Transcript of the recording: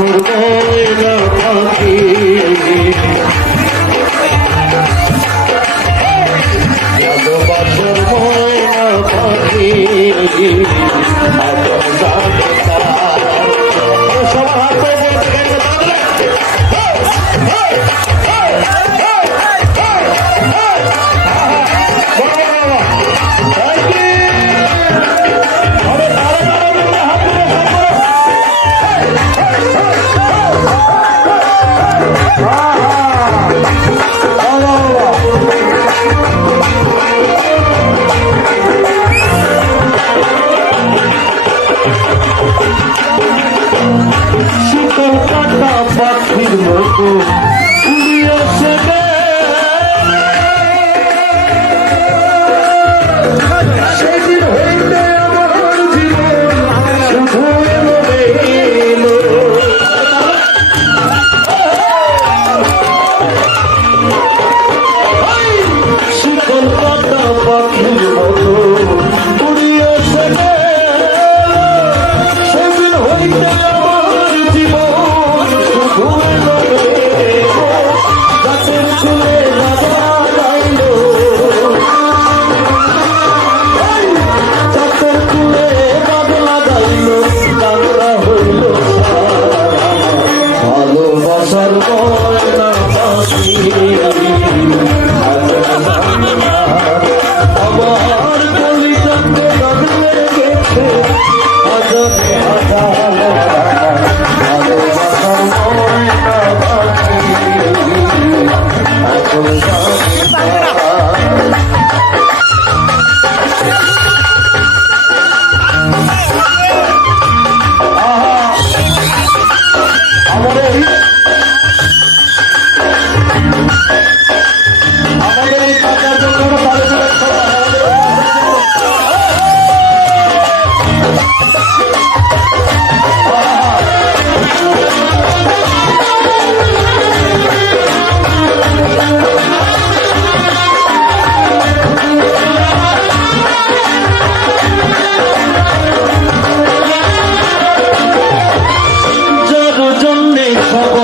ময়না পাখি ভালোবাসার ময়না পাখি শীতল কাটা পাখির মতো উড়িয়েছে সেদিন হইতে আমার জীবন শুধু এলো এলো শীতল কাটা পাখির মতো উড়িয়েছে সেদিন হইতে ভালোবাসার ময়না পাখি আমার কলিজাতে লাগলে গেছে আজাদে আজাদ ভালোবাসার ময়না পাখি আমাদের এই কাজের জন্য যার জন্যে সব